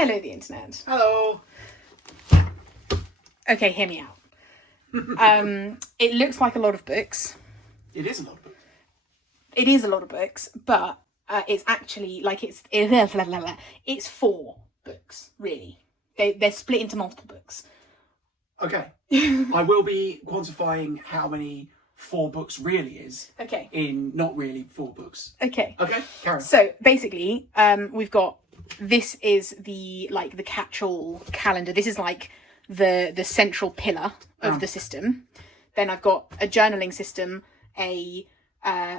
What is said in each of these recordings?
Hello, the internet. Hello. Okay, hear me out. It looks like a lot of books. It is a lot of books. It is a lot of books, but it's actually like it's 4 books, really. They're split into multiple books. Okay. I will be quantifying how many 4 books really is. Okay. In not really 4 books. Okay. Okay, carry on. So basically, we've got, this is the catch-all calendar. This is like the central pillar of the system. Then I've got a journaling system, a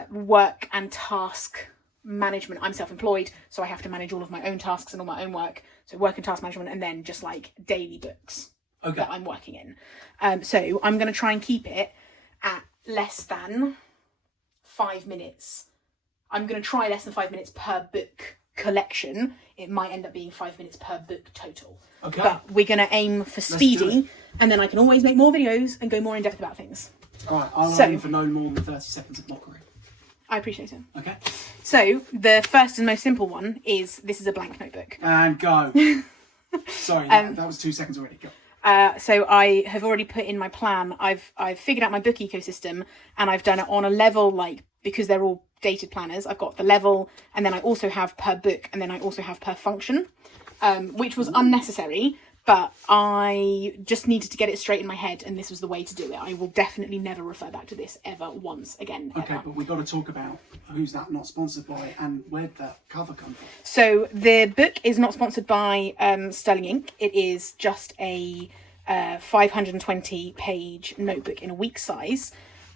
work and task management. I'm self-employed, so I have to manage all of my own tasks and all my own work. So work and task management, and then just like daily books that I'm working in. So I'm going to try and keep it at less than 5 minutes. I'm going to try less than 5 minutes per book collection. It might end up being 5 minutes per book total. Okay. But we're going to aim for speedy, and then I can always make more videos and go more in depth about things. All right, I'll aim for no more than 30 seconds of mockery. I appreciate it. Okay. So the first and most simple one is, this is a blank notebook. And go. Sorry, that was 2 seconds already. Go. So I have already put in my plan. I've figured out my book ecosystem, and I've done it on a level, like, because they're all dated planners. I've got the level, and then I also have per book, and then I also have per function, which was unnecessary, but I just needed to get it straight in my head, and this was the way to do it. I will definitely never refer back to this ever once again. Okay, ever. but we've got to talk about who's that not sponsored by and where'd that cover come from. So the book is not sponsored by Sterling Ink. It is just a 520 page notebook in a week size.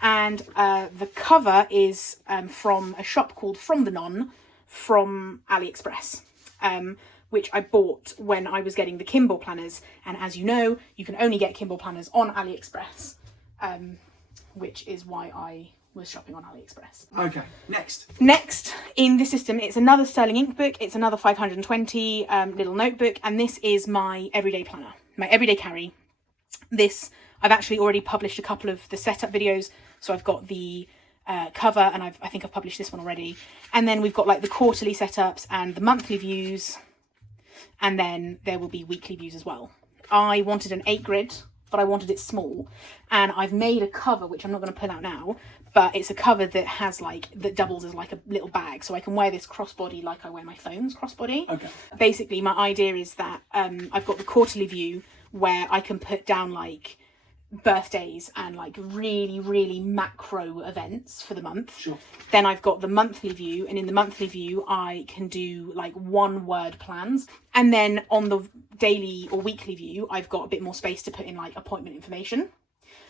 And the cover is from a shop called From the Non from AliExpress, which I bought when I was getting the Kimball planners. And as you know, you can only get Kimball planners on AliExpress, which is why I was shopping on AliExpress. Okay, next. Next in the system, it's another Sterling Ink book. It's another 520 little notebook, and this is my everyday planner, my everyday carry. This, I've actually already published a couple of the setup videos, so I've got the cover, and I think I've published this one already. And then we've got like the quarterly setups and the monthly views, and then there will be weekly views as well. I wanted an 8 grid, but I wanted it small, and I've made a cover, which I'm not going to pull out now, but it's a cover that has that doubles as like a little bag, so I can wear this crossbody like I wear my phone's crossbody. Okay. Basically, my idea is that I've got the quarterly view where I can put down like birthdays and like really, really macro events for the month. Sure. Then I've got the monthly view, and in the monthly view I can do like 1-word plans, and then on the daily or weekly view I've got a bit more space to put in like appointment information.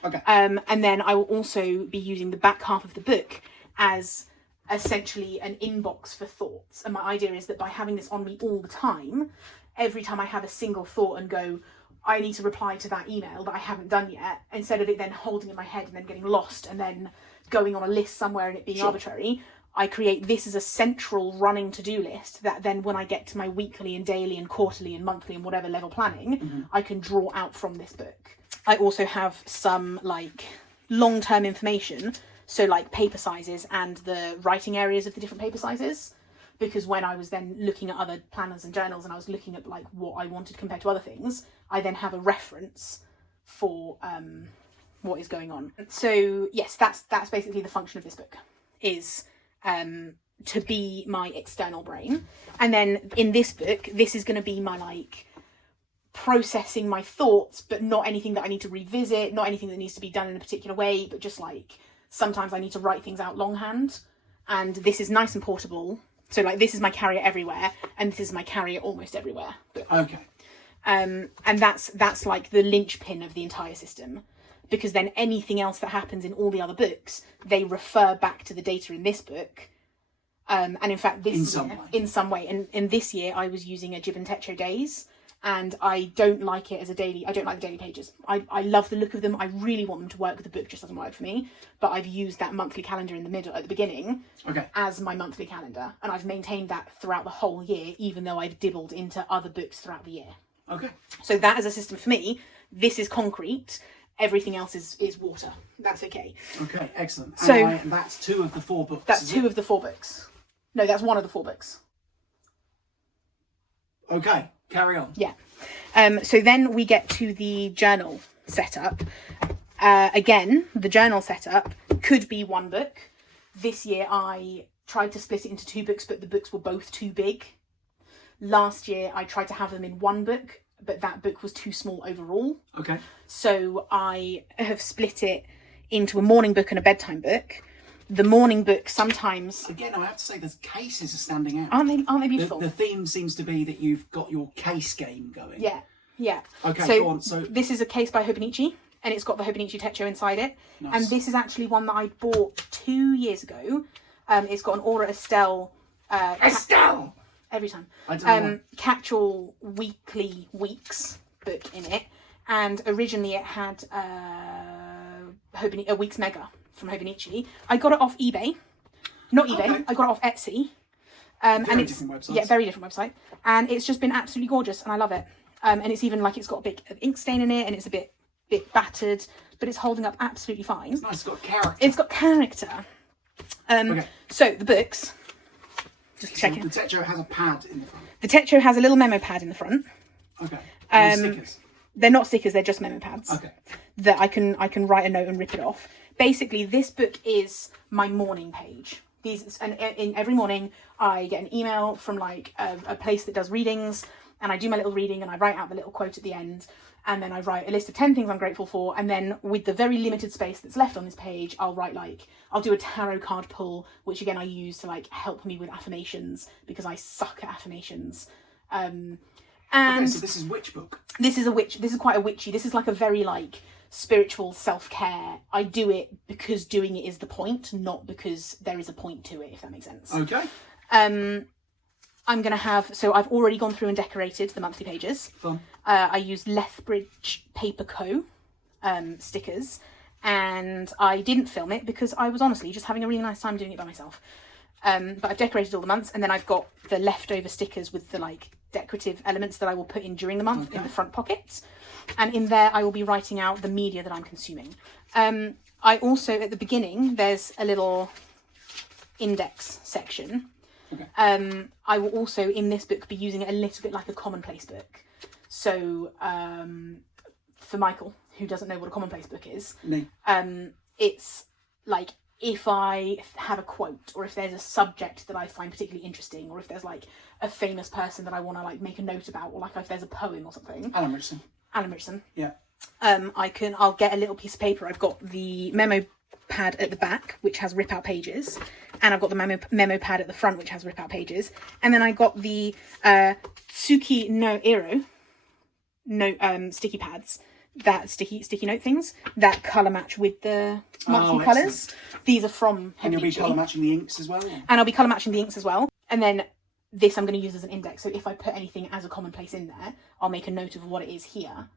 Okay. And then I will also be using the back half of the book as essentially an inbox for thoughts, and my idea is that by having this on me all the time, every time I have a single thought and go, I need to reply to that email that I haven't done yet, instead of it then holding in my head and then getting lost and then going on a list somewhere and it being arbitrary, I create this as a central running to-do list that then when I get to my weekly and daily and quarterly and monthly and whatever level planning, I can draw out from this book. I also have some like long-term information, so like paper sizes and the writing areas of the different paper sizes, because when I was then looking at other planners and journals and I was looking at like what I wanted compared to other things, I then have a reference for what is going on. So yes, that's basically the function of this book, is to be my external brain. And then in this book, this is going to be my like processing my thoughts, but not anything that I need to revisit, not anything that needs to be done in a particular way, but just like sometimes I need to write things out longhand. And this is nice and portable. So like this is my carrier everywhere, and this is my carrier almost everywhere book. Okay. And that's like the linchpin of the entire system, because then anything else that happens in all the other books, they refer back to the data in this book. And in fact, in some way, and in this year, I was using a Jib and Techo Days, and I don't like it as a daily. I don't like the daily pages. I love the look of them. I really want them to work. The book just doesn't work for me. But I've used that monthly calendar in the middle, at the beginning, as my monthly calendar, and I've maintained that throughout the whole year, even though I've dibbled into other books throughout the year. Okay. So that is a system for me. This is concrete. Everything else is water. That's okay. Okay, excellent. So that's 2 of the 4 books. That's 2 of the 4 books. No, that's 1 of the 4 books. Okay, carry on. Yeah. So then we get to the journal setup. Again, the journal setup could be one book. This year I tried to split it into 2 books, but the books were both too big. Last year I tried to have them in 1 book, but that book was too small overall. Okay. So I have split it into a morning book and a bedtime book. The morning book sometimes... Again, I have to say the cases are standing out. Aren't they beautiful? The theme seems to be that you've got your case game going. Yeah, yeah. Okay, so go on. So this is a case by Hobonichi, and it's got the Hobonichi Techo inside it. Nice. And this is actually one that I bought 2 years ago. It's got an Aura Estelle... Estelle! Every time. I don't know. Catch-all weekly weeks book in it. And originally it had a Weeks Mega from Hobonichi. I got it off eBay. Not eBay, Okay. I got it off Etsy. Very different websites. Yeah, very different website. And it's just been absolutely gorgeous and I love it. And it's even like it's got a bit of ink stain in it and it's a bit battered, but it's holding up absolutely fine. It's nice, it's got character. It's got character. Okay. So the books, just So checking. the Techo has a pad in the front. The Techo has a little memo pad in the front. Okay. And stickers. They're not stickers, they're just memo pads. Okay. That I can write a note and rip it off. Basically, this book is my morning page. In every morning, I get an email from like a place that does readings, and I do my little reading, and I write out the little quote at the end, and then I write a list of 10 things I'm grateful for, and then with the very limited space that's left on this page, I'll do a tarot card pull, which again I use to like help me with affirmations because I suck at affirmations. And Okay, so this is which book? this is quite a witchy, this is like a very like spiritual self-care. I do it because doing it is the point, not because there is a point to it, if that makes sense. Okay. I'm gonna have, so I've already gone through and decorated the monthly pages. Fun. I used Lethbridge Paper Co. Stickers, and I didn't film it because I was honestly just having a really nice time doing it by myself. But I've decorated all the months, and then I've got the leftover stickers with the like decorative elements that I will put in during the month in the front pockets. And in there I will be writing out the media that I'm consuming. I also, at the beginning, there's a little index section. Okay. I will also, in this book, be using it a little bit like a commonplace book. So, for Michael, who doesn't know what a commonplace book is, No. it's like if I have a quote, or if there's a subject that I find particularly interesting, or if there's like a famous person that I want to like make a note about, or like if there's a poem or something. Alan Richardson. Alan Richardson. Yeah. I'll get a little piece of paper. I've got the memo pad at the back, which has rip out pages, and I've got the memo pad at the front, which has rip out pages, and then I got the Tsuki no Iro sticky pads, that sticky note things that colour match with the monthly colours. These are from And you'll be Hobonichi. colour matching the inks as well? And I'll be colour matching the inks as well. And then this I'm going to use as an index. So if I put anything as a commonplace in there, I'll make a note of what it is here,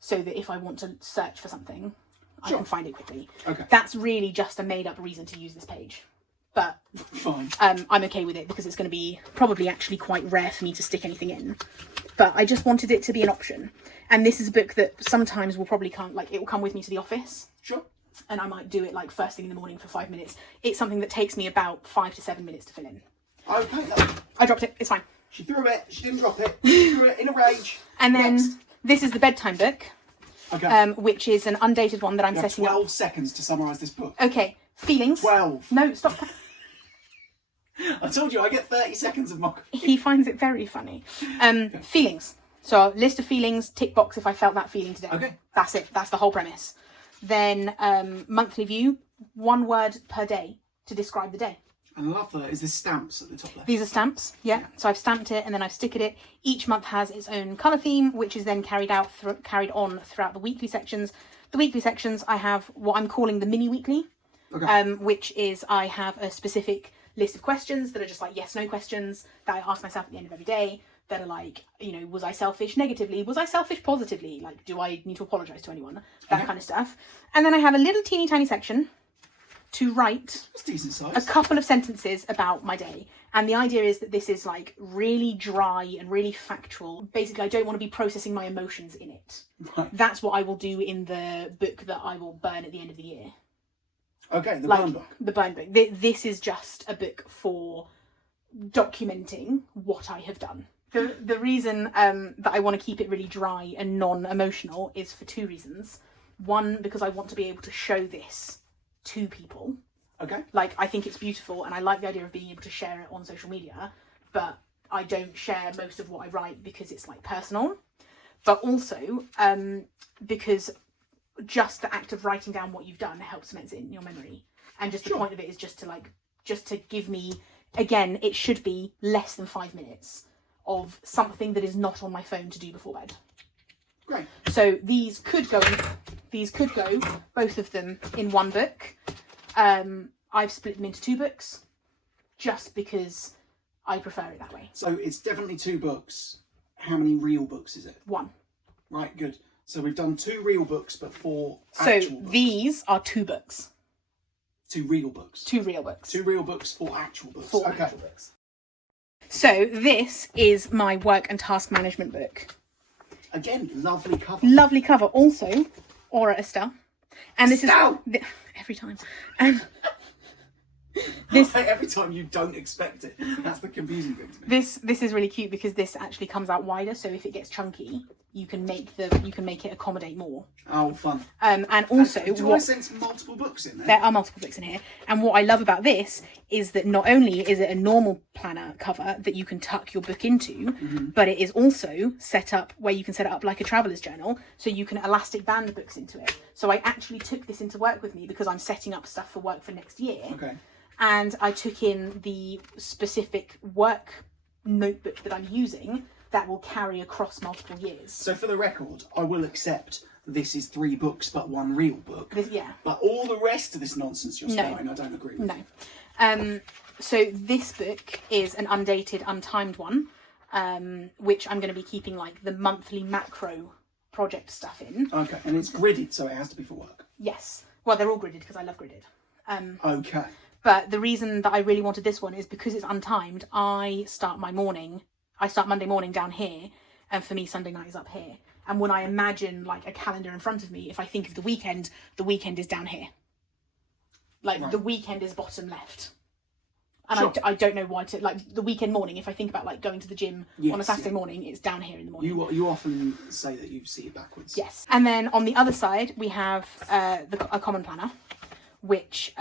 so that if I want to search for something, I can find it quickly. Okay. That's really just a made up reason to use this page. But Fine. I'm okay with it because it's going to be probably actually quite rare for me to stick anything in. But I just wanted it to be an option. And this is a book that sometimes will probably come, like it will come with me to the office. Sure. And I might do it like first thing in the morning for 5 minutes. It's something that takes me about 5 to 7 minutes to fill in. Okay, no. I dropped it, it's fine. She threw it, she didn't drop it. She threw it in a rage. And then Next. this is the bedtime book, Okay. which is an undated one that I'm You have setting up. 12 seconds to summarise this book. Okay, feelings. 12. No, stop. I told you, I get 30 seconds of mock. He finds it very funny. Feelings. So list of feelings, tick box if I felt that feeling today. Okay. That's it. That's the whole premise. Then monthly view, 1 word per day to describe the day. And I love that. Is this stamps at the top left? These are stamps, yeah. So I've stamped it and then I've stickered it. Each month has its own colour theme, which is then carried on throughout the weekly sections. The weekly sections, I have what I'm calling the mini weekly, Okay. which is I have a specific list of questions that are just like yes/no questions that I ask myself at the end of every day. That are like, you know, was I selfish negatively? Was I selfish positively? Like, do I need to apologise to anyone? That kind of stuff. And then I have a little teeny tiny section to write That's decent a size. couple of sentences about my day. And the idea is that this is like really dry and really factual. Basically, I don't want to be processing my emotions in it. Right. That's what I will do in the book that I will burn at the end of the year. Okay, the Like burn book. the burn book. This is just a book for documenting what I have done. The reason that I want to keep it really dry and non-emotional is for two reasons. One, because I want to be able to show this to people. Okay. Like, I think it's beautiful and I like the idea of being able to share it on social media, but I don't share most of what I write because it's like personal. But also because just the act of writing down what you've done helps cement it in your memory. And just the point of it is just to give me, again, it should be less than 5 minutes of something that is not on my phone to do before bed. Great. So these could go, both of them in one book. I've split them into 2 books just because I prefer it that way. So it's definitely 2 books. How many real books is it? 1. Right, good. So we've done 2 real books, but 4 So actual books. these are 2 books. 2 real books. 2 real books. 2 real books, 4 actual books. 4 okay. actual books. So this is my work and task management book. Again, lovely cover. Lovely cover. Also, Aura Estelle. And this Estelle! is every time. And this Every time you don't expect it. That's the confusing thing to me. this is really cute because this actually comes out wider, so if it gets chunky, you can make it accommodate more. Oh, fun. And also, Do I sense multiple books in there? there are multiple books in here. And what I love about this is that not only is it a normal planner cover that you can tuck your book into, but it is also set up where you can set it up like a traveler's journal, so you can elastic band the books into it. So I actually took this into work with me because I'm setting up stuff for work for next year. Okay. And I took in the specific work notebook that I'm using that will carry across multiple years. So for the record, I will accept this is 3 books but 1 real book. Yeah. But all the rest of this nonsense you're spouting, I don't agree with. No. So this book is an undated, untimed one, which I'm going to be keeping like the monthly macro project stuff in. Okay, and it's gridded, so it has to be for work. Yes. Well, they're all gridded because I love gridded. Okay. But the reason that I really wanted this one is because it's untimed. I start Monday morning down here, and for me Sunday night is up here. And when I imagine like a calendar in front of me, if I think of the weekend is down here. Like Right. the weekend is bottom left. And Sure. I don't know why to, like the weekend morning, if I think about like going to the gym on a Saturday morning, it's down here in the morning. You often say that you see it backwards. Yes. And then on the other side, we have a common planner, which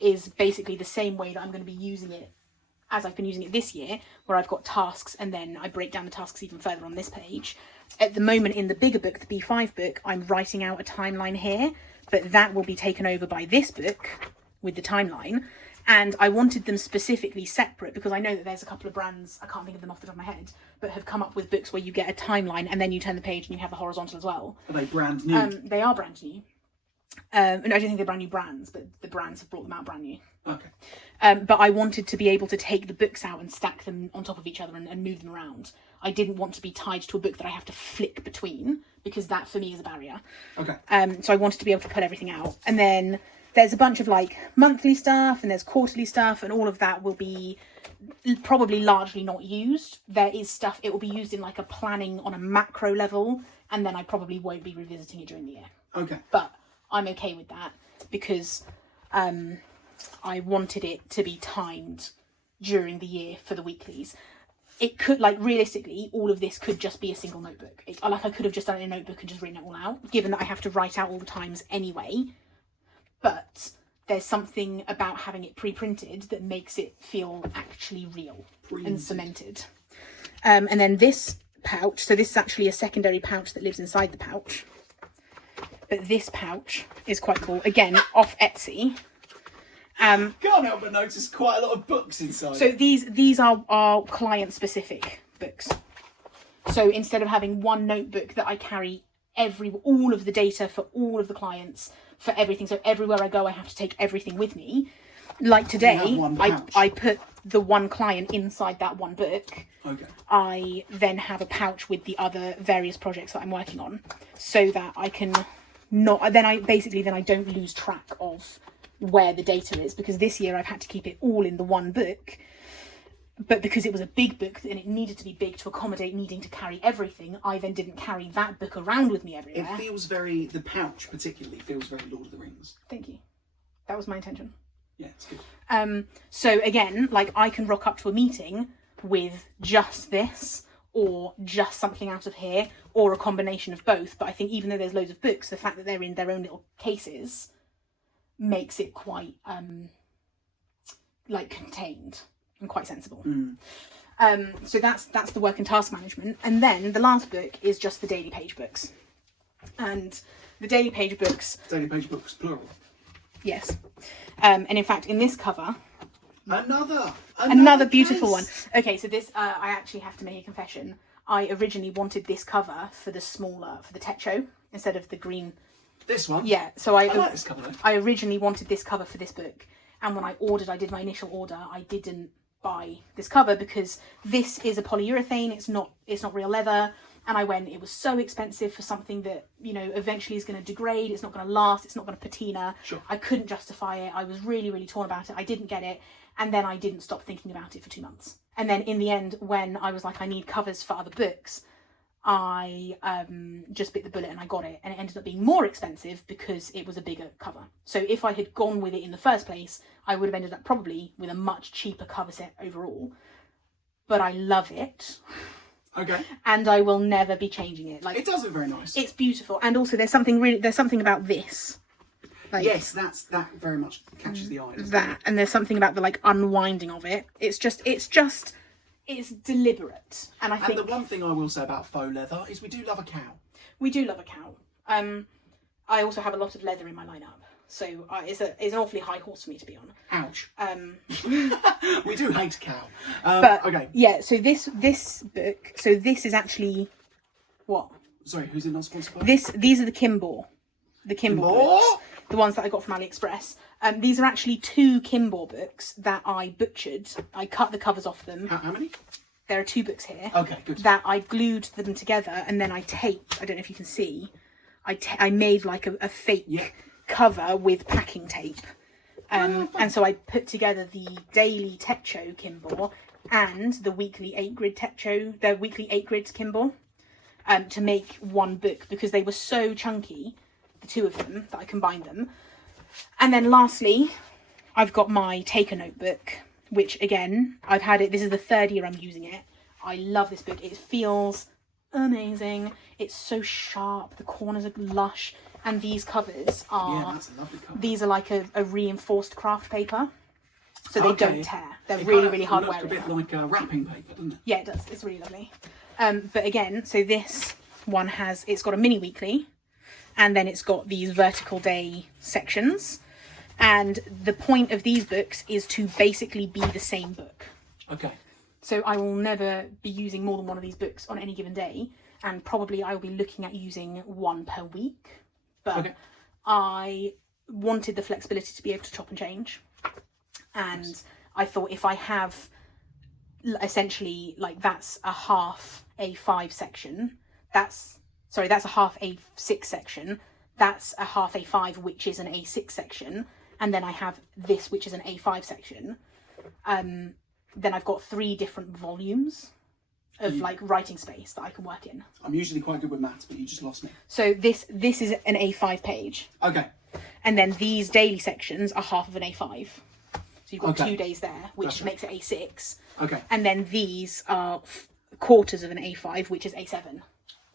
is basically the same way that I'm going to be using it as I've been using it this year, where I've got tasks and then I break down the tasks even further on this page. At the moment in the bigger book, the B5 book, I'm writing out a timeline here, but that will be taken over by this book with the timeline. And I wanted them specifically separate because I know that there's a couple of brands, I can't think of them off the top of my head, but have come up with books where you get a timeline and then you turn the page and you have the horizontal as well. Are they brand new? They are brand new. No, I don't think they're brand new brands, but the brands have brought them out brand new. Okay. But I wanted to be able to take the books out and stack them on top of each other and move them around. I didn't want to be tied to a book that I have to flick between because that for me is a barrier. Okay. So I wanted to be able to put everything out. And then there's a bunch of like monthly stuff and there's quarterly stuff, and all of that will be probably largely not used. There is stuff, it will be used in like a planning on a macro level, and then I probably won't be revisiting it during the year. Okay. But I'm okay with that because I wanted it to be timed during the year for the weeklies. It could, like, realistically, all of this could just be a single notebook. I could have just done it in a notebook and just written it all out, given that I have to write out all the times anyway. But there's something about having it pre-printed that makes it feel actually real and cemented. And then this pouch, so this is actually a secondary pouch that lives inside the pouch. But this pouch is quite cool. Again, off Etsy. Can't help but notice quite a lot of books inside. So these are client specific books. So instead of having one notebook that I carry all of the data for all of the clients for everything, so everywhere I go I have to take everything with me. Like today, I put the one client inside that one book. Okay. I then have a pouch with the other various projects that I'm working on, so that I can I don't lose track of where the data is, because this year I've had to keep it all in the one book, but because it was a big book and it needed to be big to accommodate needing to carry everything, I then didn't carry that book around with me everywhere. It feels the pouch particularly feels very Lord of the Rings. Thank you. That was my intention. Yeah, it's good. So again, like, I can rock up to a meeting with just this or just something out of here or a combination of both. But I think even though there's loads of books, the fact that they're in their own little cases makes it quite like contained and quite sensible. So that's the work and task management. And then the last book is just the daily page books. And the daily page books, plural. yes. And in fact, in this cover, another beautiful case. one. Okay, so this I actually have to make a confession. I originally wanted this cover for the Techo instead of the green. This one? Yeah, so I like this cover though. I originally wanted this cover for this book, and when I did my initial order, I didn't buy this cover because this is a polyurethane. It's not real leather. And I went, it was so expensive for something that, you know, eventually is going to degrade. It's not going to last. It's not going to patina. Sure. I couldn't justify it. I was really, really torn about it. I didn't get it. And then I didn't stop thinking about it for 2 months. And then in the end, when I was like, I need covers for other books, I just bit the bullet and I got it. And it ended up being more expensive because it was a bigger cover. So if I had gone with it in the first place, I would have ended up probably with a much cheaper cover set overall. But I love it. Okay. And I will never be changing it. Like, it does look very nice. It's beautiful. And also there's something about this. Like, yes, that very much catches the eye. That, and there's something about the like unwinding of it. It's deliberate. And I think the one thing I will say about faux leather is we do love a cow. We do love a cow. I also have a lot of leather in my lineup. So it's an awfully high horse for me to be on. Ouch. We do hate a cow. But okay. Yeah, so this book, so this is actually what? Sorry, who's it not sponsored by? These are the Kimball. The Kimball books. The ones that I got from AliExpress. These are actually 2 Kimball books that I butchered. I cut the covers off them. How many? There are 2 books here. Okay, good. That I glued them together and then I taped. I don't know if you can see. I made like a fake cover with packing tape. And so I put together the daily Techo Kimball and the weekly 8-grid Techo, the weekly 8-grid Kimball, to make one book because they were so chunky, the 2 of them, that I combined them. And then lastly, I've got my Take a Notebook, which again, I've had it, this is the 3rd year I'm using it. I love this book. It feels amazing. It's so sharp. The corners are lush. And these covers are... Yeah, that's a lovely cover. These are like a reinforced craft paper. So they don't tear. They're really, really hard wearing. A bit like wrapping paper, doesn't it? Yeah, it does. It's really lovely. But again, so this one it's got a mini weekly. And then it's got these vertical day sections. And the point of these books is to basically be the same book. Okay. So I will never be using more than one of these books on any given day. And probably I will be looking at using one per week. But I wanted the flexibility to be able to chop and change. And I thought if I have essentially, like, that's a half A5 section, that's a half A6 section, that's a half A5, which is an A6 section, and then I have this, which is an A5 section, then I've got 3 different volumes of like writing space that I can work in. I'm usually quite good with maths, but you just lost me. So this is an A5 page. Okay. And then these daily sections are half of an A5. So you've got 2 days there, which makes it A6. Okay. And then these are quarters of an A5, which is A7.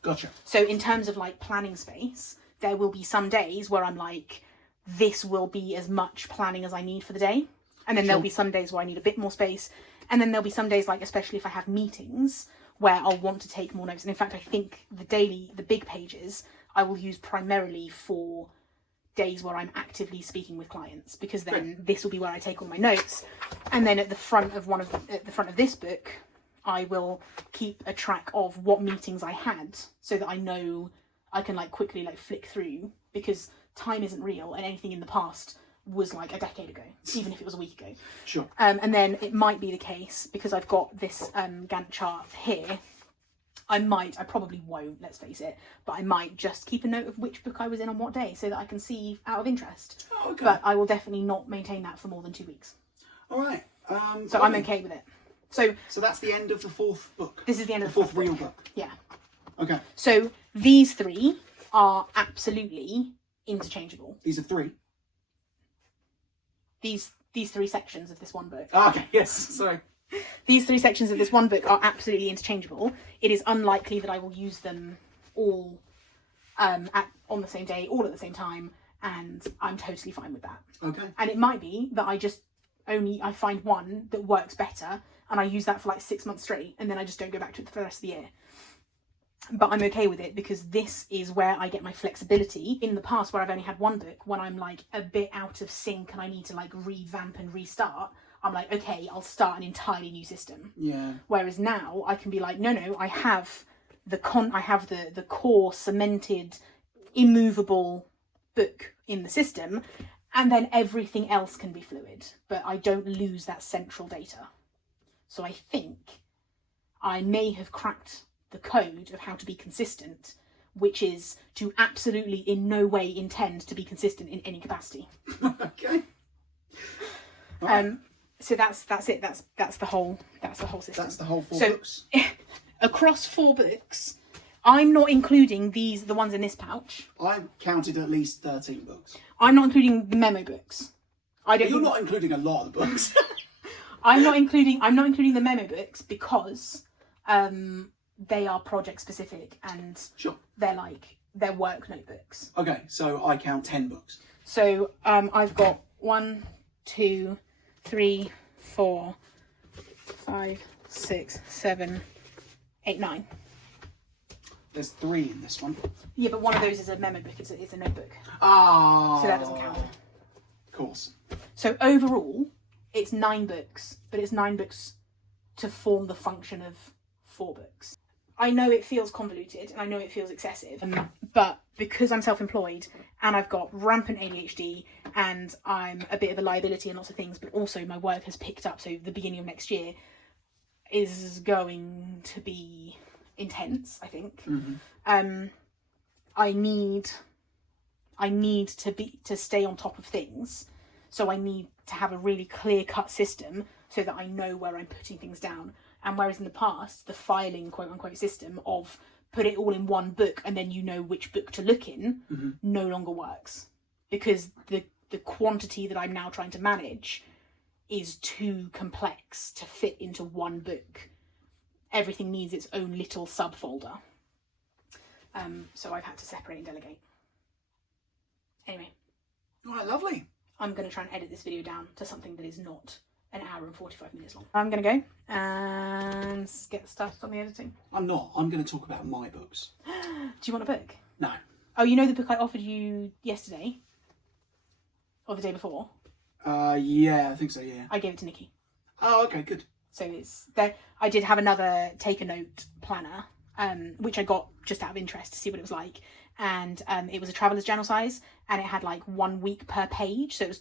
Gotcha. So in terms of like planning space, there will be some days where I'm like, this will be as much planning as I need for the day. And then there'll be some days where I need a bit more space. And then there'll be some days, like especially if I have meetings, where I'll want to take more notes. And in fact, I think the big pages, I will use primarily for days where I'm actively speaking with clients, because then this will be where I take all my notes. And then at the front of this book, I will keep a track of what meetings I had, so that I know I can like quickly like flick through, because time isn't real and anything in the past was like a decade ago, even if it was a week ago. Sure. And then it might be the case, because I've got this Gantt chart here, I probably won't, let's face it, but I might just keep a note of which book I was in on what day, so that I can see out of interest. Oh, okay. But I will definitely not maintain that for more than 2 weeks. All right. So I'm okay with it. So that's the end of the 4th book. This is the end of the the 4th real book. Yeah. Okay. So these 3 are absolutely interchangeable. These are 3. These 3 sections of this one book. Okay. Yes. Sorry. These 3 sections of this one book are absolutely interchangeable. It is unlikely that I will use them all on the same day, all at the same time, and I'm totally fine with that. Okay. And it might be that I find one that works better, and I use that for like 6 months straight, and then I just don't go back to it for the rest of the year. But I'm okay with it because this is where I get my flexibility. In the past, where I've only had one book, when I'm like a bit out of sync and I need to like revamp and restart, I'm like, okay, I'll start an entirely new system. Yeah. Whereas now I can be like, no, I have the core cemented, immovable book in the system, and then everything else can be fluid, but I don't lose that central data. So I think I may have cracked the code of how to be consistent, which is to absolutely in no way intend to be consistent in any capacity. Okay. Right. So that's it. That's the whole system. That's the whole 4 So- books. Across 4 books, I'm not including the ones in this pouch. I counted at least 13 books. I'm not including the memo books. You're not including a lot of the books. I'm not including the memo books because they are project specific and Sure. they're work notebooks. Okay, so I count 10 books. So I've got 1, 2, 3, 4, 5, 6, 7, 8, 9. There's 3 in this one. Yeah, but one of those is a memo book. It's a notebook. Ah. So that doesn't count. Of course. So overall, it's 9 books, but it's 9 books to form the function of 4 books. I know it feels convoluted and I know it feels excessive, but because I'm self-employed and I've got rampant ADHD and I'm a bit of a liability in lots of things, but also my work has picked up, so the beginning of next year is going to be intense, I think. Mm-hmm. I need to stay on top of things, so I need to have a really clear-cut system so that I know where I'm putting things down. And whereas in the past, the filing quote-unquote system of put it all in one book and then you know which book to look in no longer works, because the quantity that I'm now trying to manage is too complex to fit into one book. Everything needs its own little subfolder. So I've had to separate and delegate. Anyway. All right, lovely. I'm going to try and edit this video down to something that is not an hour and 45 minutes long. I'm going to go and get started on the editing. I'm not. I'm going to talk about my books. Do you want a book? No. Oh, you know the book I offered you yesterday? Or the day before? Yeah, I think so, yeah. I gave it to Nikki. Oh, okay, good. So it's there. I did have another take a note planner, which I got just out of interest to see what it was like. And it was a traveler's journal size, and it had like 1 week per page. So it was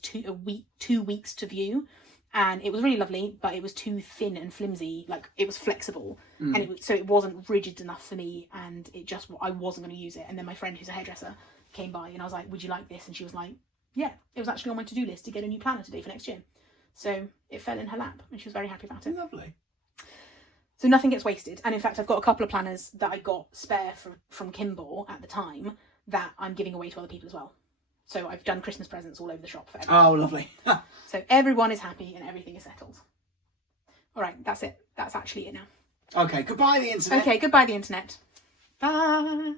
2 weeks to view. And it was really lovely, but it was too thin and flimsy. Like, it was flexible, and so it wasn't rigid enough for me, and I wasn't going to use it. And then my friend, who's a hairdresser, came by, and I was like, "Would you like this?" And she was like, "Yeah." It was actually on my to-do list to get a new planner today for next year, so it fell in her lap, and she was very happy about it. Lovely. So nothing gets wasted, and in fact, I've got a couple of planners that I got spare from Kimball at the time that I'm giving away to other people as well. So I've done Christmas presents all over the shop for everyone. Oh, lovely. So everyone is happy and everything is settled. All right, that's it. That's actually it now. Okay, goodbye the internet. Okay, goodbye the internet. Bye.